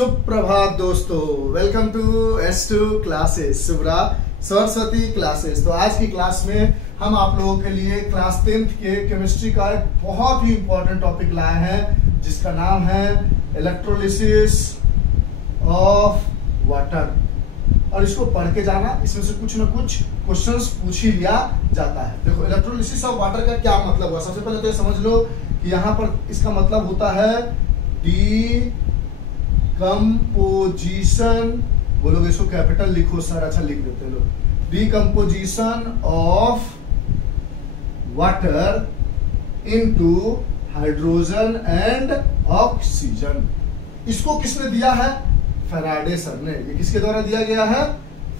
सुप्रभात दोस्तों, welcome to S2 classes, Subra Saraswati classes. तो आज की क्लास में हम आप लोगों के लिए क्लास 10th के केमिस्ट्री का एक बहुत ही इंपॉर्टेंट टॉपिक लाए हैं जिसका नाम है इलेक्ट्रोलिसिस ऑफ वाटर। और इसको पढ़ के जाना, इसमें से कुछ न कुछ क्वेश्चंस पूछ ही लिया जाता है। देखो, इलेक्ट्रोलिसिस ऑफ वाटर का क्या मतलब हुआ। सबसे पहले तो ये समझ लो कि यहाँ पर इसका मतलब होता है डिकम्पोजिशन। बोलोगे इसको कैपिटल लिखो सर, अच्छा लिख देते हैं लोग। Decomposition of water into hydrogen and oxygen. इसको किसने दिया है? फैराडे सर ने। ये किसके द्वारा दिया गया है?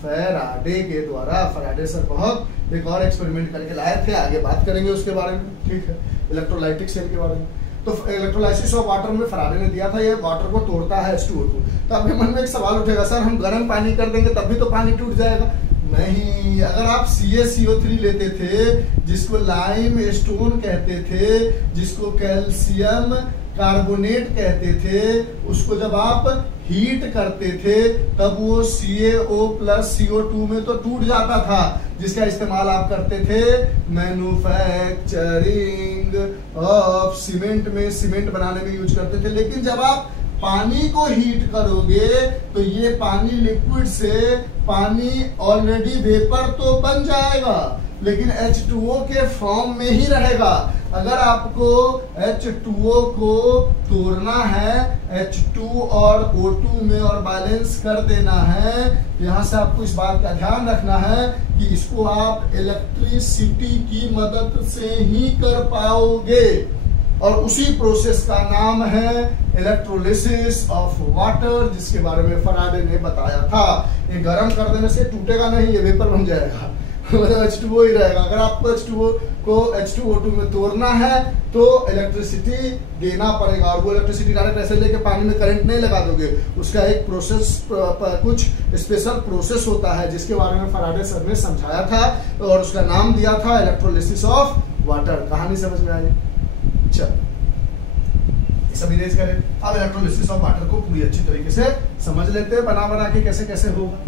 फैराडे के द्वारा। फैराडे सर बहुत एक और एक्सपेरिमेंट करके लाए थे, आगे बात करेंगे उसके बारे में, ठीक है, इलेक्ट्रोलाइटिक सेल के बारे में। तो इलेक्ट्रोलाइसिस ऑफ वाटर में फैराडे ने दिया था, ये वाटर को तोड़ता है H2O को। तो आपके मन में एक सवाल उठेगा, सर हम गर्म पानी कर देंगे तब भी तो पानी टूट जाएगा। नहीं, अगर आप CaCO3 लेते थे, जिसको लाइम स्टोन कहते थे, जिसको कैल्शियम कार्बोनेट कहते थे, उसको जब आप हीट करते थे तब वो CaO प्लस CO2 में तो टूट जाता था, जिसका इस्तेमाल आप करते थे मैन्युफैक्चरिंग ऑफ सीमेंट में, सीमेंट बनाने में यूज करते थे। लेकिन जब आप पानी को हीट करोगे तो ये पानी लिक्विड से पानी ऑलरेडी वेपर तो बन जाएगा, लेकिन H2O के फॉर्म में ही रहेगा। अगर आपको H2O को तोड़ना है, H2 और O2 में और बैलेंस कर देना है, यहाँ से आपको इस बात का ध्यान रखना है कि इसको आप इलेक्ट्रिसिटी की मदद से ही कर पाओगे। और उसी प्रोसेस का नाम है इलेक्ट्रोलिसिस ऑफ वाटर, जिसके बारे में फैराडे ने बताया था। ये गर्म कर देने से टूटेगा नहीं, ये वेपर बन जाएगा, मतलब H2O ही रहेगा। अगर आपको H2O को H2O2 में तोड़ना है तो इलेक्ट्रिसिटी देना पड़ेगा, और वो इलेक्ट्रिसिटी डायरेक्ट ऐसे लेके पानी में करंट नहीं लगा दोगे। उसका एक प्रोसेस, कुछ स्पेशल प्रोसेस होता है जिसके बारे में फैराडे सर ने समझाया था, और उसका नाम दिया था इलेक्ट्रोलिसिस ऑफ वाटर। कहानी समझ में आई? चल, सब इरेज करें। अब इलेक्ट्रोलिसिस ऑफ वाटर को पूरी अच्छी तरीके से समझ लेते हैं, बना के कैसे कैसे होगा।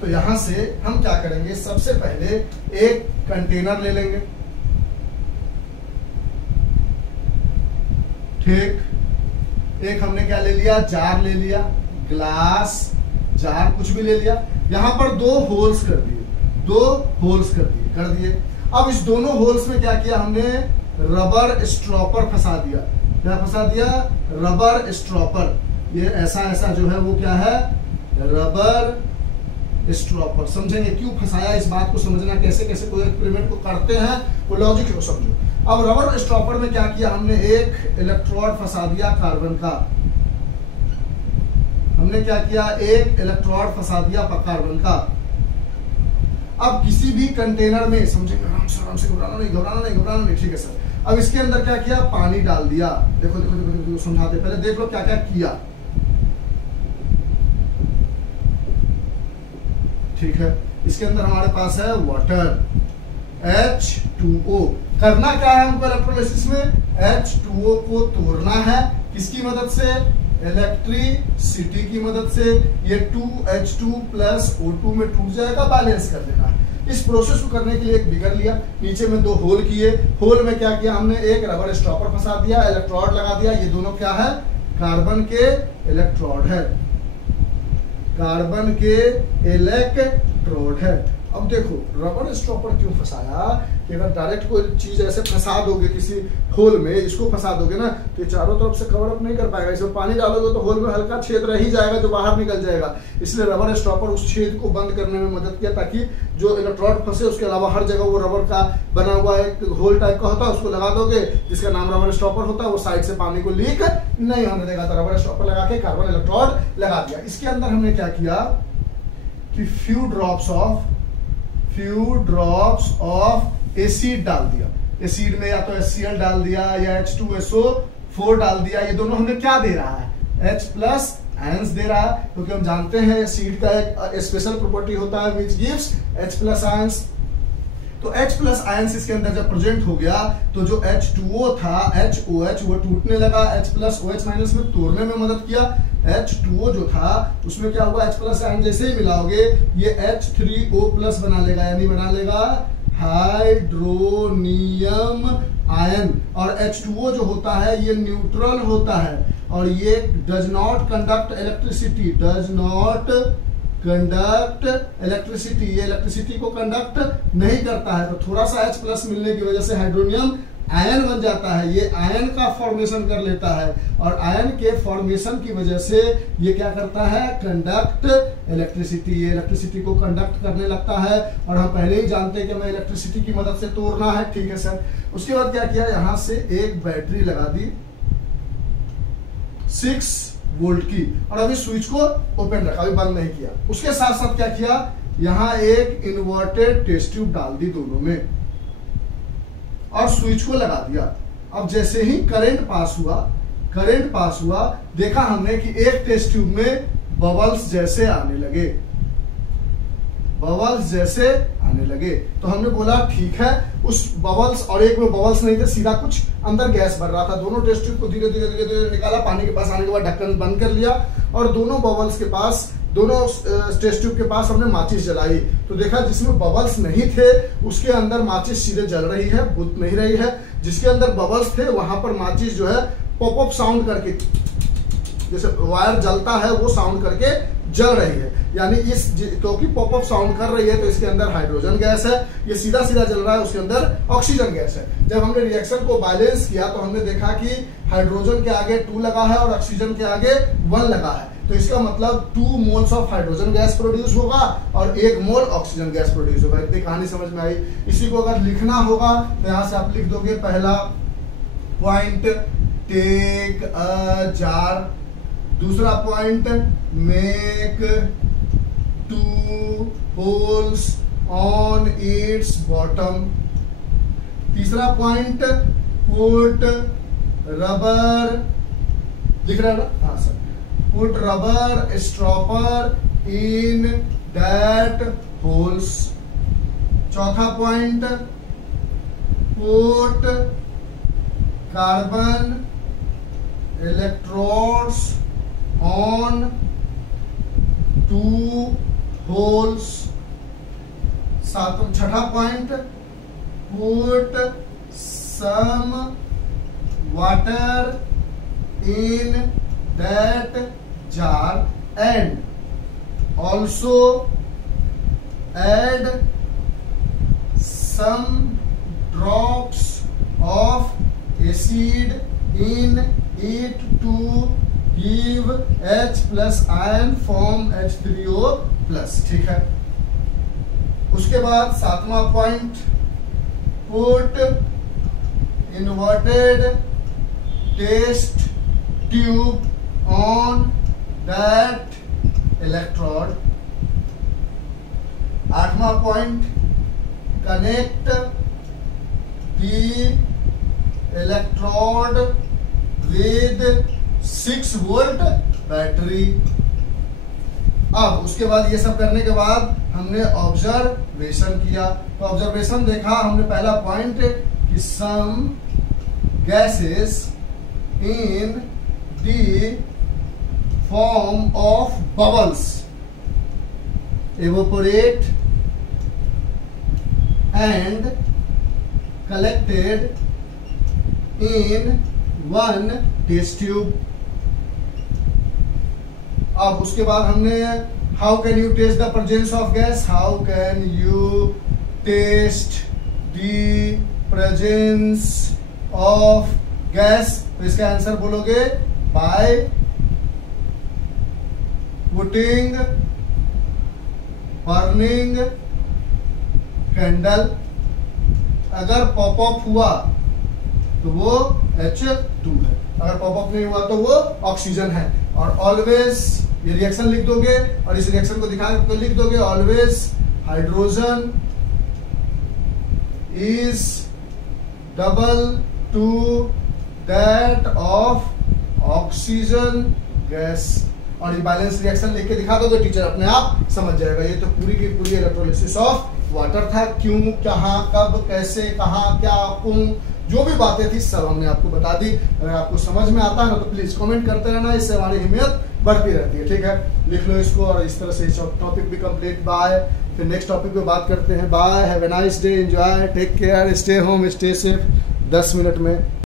तो यहां से हम क्या करेंगे, सबसे पहले एक कंटेनर ले लेंगे, ठीक। एक हमने क्या ले लिया? जार ले लिया, ग्लास जार कुछ भी ले लिया। यहां पर दो होल्स कर दिए, कर दिए। अब इस दोनों होल्स में क्या किया हमने? रबर स्ट्रॉपर फंसा दिया। क्या फंसा दिया? रबर स्ट्रॉपर। ये ऐसा जो है वो क्या है? रबर स्ट्रॉपर। समझेंगे क्यों फंसाया, इस बात को समझना, कैसे कैसे कोई एक्सपेरिमेंट को करते हैं, वो लॉजिक को समझो। अब रबर स्ट्रॉपर में क्या किया हमने? एक इलेक्ट्रोड फंसा दिया कार्बन का। हमने क्या किया? एक इलेक्ट्रोड फंसा दिया कार्बन का। अब किसी भी कंटेनर में, समझेंगे आराम से, घबराना नहीं, ठीक है सर। अब इसके अंदर क्या किया? पानी डाल दिया। देखो समझाते, पहले देख लो क्या क्या किया, ठीक है। इसके अंदर हमारे पास है वाटर, H2O। करना क्या है हमको इलेक्ट्रोलिसिस में? H2O को तोड़ना है, किसकी मदद से? इलेक्ट्रिसिटी की मदद से। ये 2H2 प्लस O2 में टूट जाएगा, बैलेंस कर देना है। इस प्रोसेस को करने के लिए एक बिगर लिया, नीचे में दो होल किए। होल में क्या किया हमने? एक रबर स्टॉपर फंसा दिया, इलेक्ट्रोड लगा दिया। ये दोनों क्या है? कार्बन के इलेक्ट्रोड है, कार्बन के इलेक्ट्रोड है। अब देखो, रबर स्टॉपर क्यों फंसाया कि अगर डायरेक्ट कोई चीज ऐसे फंसा दोगे किसी होल में, इसको फंसा दोगे ना, तो ये चारों तरफ से कवर अप नहीं कर पाएगा। इसमें पानी डालोगे तो होल में हल्का छेद रह ही जाएगा जो बाहर निकल जाएगा। इसलिए रबर स्टॉपर उस छेद को बंद करने में मदद किया, ताकि जो इलेक्ट्रोड फंसे उसके अलावा हर जगह वो रबर का बना हुआ एक होल टाइप का होता है, उसको लगा दोगे, जिसका नाम रबर स्टॉपर होता है। वो साइड से पानी को लीक नहीं होने देगा। तो रबर स्टॉपर लगा के कार्बन इलेक्ट्रोड लगा दिया। इसके अंदर हमने क्या किया कि फ्यू ड्रॉप्स ऑफ एसिड डाल दिया। एसिड में या तो HCl डाल दिया या H2SO4 डाल दिया। ये दोनों हमें क्या दे रहा है? H प्लस आयंस दे रहा है, क्योंकि हम जानते हैं एसिड का एक स्पेशल प्रॉपर्टी होता है which gives H plus ions. तो H प्लस आयंस इसके अंदर जब प्रेजेंट हो गया तो जो H2O था HOH वो टूटने लगा, H प्लस OH माइनस में तोड़ने में मदद किया। H2O जो था उसमें क्या हुआ, H प्लस आयन जैसे ही मिलाओगे ये H3O प्लस बना लेगा, यानी बना लेगा हाइड्रोनियम आयन। और H2O जो होता है ये न्यूट्रल होता है और ये does not conduct electricity, does not conduct electricity, ये इलेक्ट्रिसिटी को कंडक्ट नहीं करता है। तो थोड़ा सा H प्लस मिलने की वजह से हाइड्रोनियम आयन बन जाता है, ये आयन का फॉर्मेशन कर लेता है और आयन के फॉर्मेशन की वजह से ये क्या करता है, कंडक्ट इलेक्ट्रिसिटी, ये इलेक्ट्रिसिटी को कंडक्ट करने लगता है। और हम पहले ही जानते हैं कि हमें इलेक्ट्रिसिटी की मदद से तोड़ना है, ठीक है सर। उसके बाद क्या किया, यहां से एक बैटरी लगा दी 6 वोल्ट की और अभी स्विच को ओपन रखा, अभी बंद नहीं किया। उसके साथ साथ क्या किया, यहां एक इन्वर्टेड टेस्ट ट्यूब डाल दी दोनों में और स्विच को लगा दिया। अब जैसे ही करंट पास हुआ, देखा हमने कि एक टेस्ट ट्यूब में बबल्स जैसे आने लगे, तो हमने बोला ठीक है, उस बबल्स और एक में बबल्स नहीं थे, सीधा कुछ अंदर गैस भर रहा था। दोनों टेस्ट ट्यूब को धीरे धीरे निकाला, पानी के पास आने के बाद ढक्कन बंद कर लिया और दोनों बबल्स के पास, दोनों टेस्ट ट्यूब के पास हमने माचिस जलाई। तो देखा जिसमें बबल्स नहीं थे उसके अंदर माचिस सीधे जल रही है, बुझ नहीं रही है। जिसके अंदर बबल्स थे वहां पर माचिस जो है पॉपअप साउंड करके, जैसे वायर जलता है वो साउंड करके जल रही है। यानी इस क्योंकि पॉपअप साउंड कर रही है तो इसके अंदर हाइड्रोजन गैस है, ये सीधा सीधा जल रहा है, उसके अंदर ऑक्सीजन गैस है। जब हमने रिएक्शन को बैलेंस किया तो हमने देखा कि हाइड्रोजन के आगे 2 लगा है और ऑक्सीजन के आगे 1 लगा है। तो इसका मतलब 2 moles of hydrogen gas produce होगा और 1 मोल ऑक्सीजन गैस प्रोड्यूस होगा। इतनी कहानी समझ में आई। इसी को अगर लिखना होगा तो यहाँ से आप लिख दोगे, पहला पॉइंट टेक अ जार, दूसरा point make 2 holes on its bottom, तीसरा पॉइंट पुट रबर, दिख रहा है ना, हाँ sir, put rubber stopper in that holes, चौथा point put carbon electrodes on 2 holes, छठा point put some water in that jar and also add some drops of acid in it to give H plus ion form H3O plus, ठीक है। उसके बाद 7वां point put inverted test tube on that electrode, 8वां point connect the electrode with 6 volt battery. अब उसके बाद ये सब करने के बाद हमने ऑब्जर्वेशन किया। तो ऑब्जर्वेशन देखा हमने, पहला पॉइंट कि some gases in the form of bubbles evaporate and collected in one test tube। अब उसके बाद हमने how can you test the presence of gas, how can you test the presence of gas. तो इसका answer बोलोगे by putting burning candle. अगर pop up हुआ तो वो H2 है, अगर पॉपअप नहीं हुआ तो वो ऑक्सीजन है। और ऑलवेज ये रिएक्शन लिख दोगे और इस रिएक्शन को दिखा के लिख दोगे, always hydrogen is double two that of oxygen gas. और ये बैलेंस रिएक्शन लिख के दिखा दोगे, टीचर अपने आप समझ जाएगा। ये तो पूरी की पूरी इलेक्ट्रोलिसिस ऑफ वाटर था, क्यों, कहाँ, कब, कैसे, कहाँ, क्या, कौन, जो भी बातें थी सब हमने आपको बता दी। अगर आपको समझ में आता है ना तो प्लीज कमेंट करते रहना, इससे हमारी हिम्मत बढ़ती रहती है। ठीक है, लिख लो इसको, और इस तरह से इस टॉपिक भी कंप्लीट। बाय, फिर नेक्स्ट टॉपिक पे बात करते हैं। Bye, have a nice day, enjoy, take care, stay home, stay safe. 10 minute में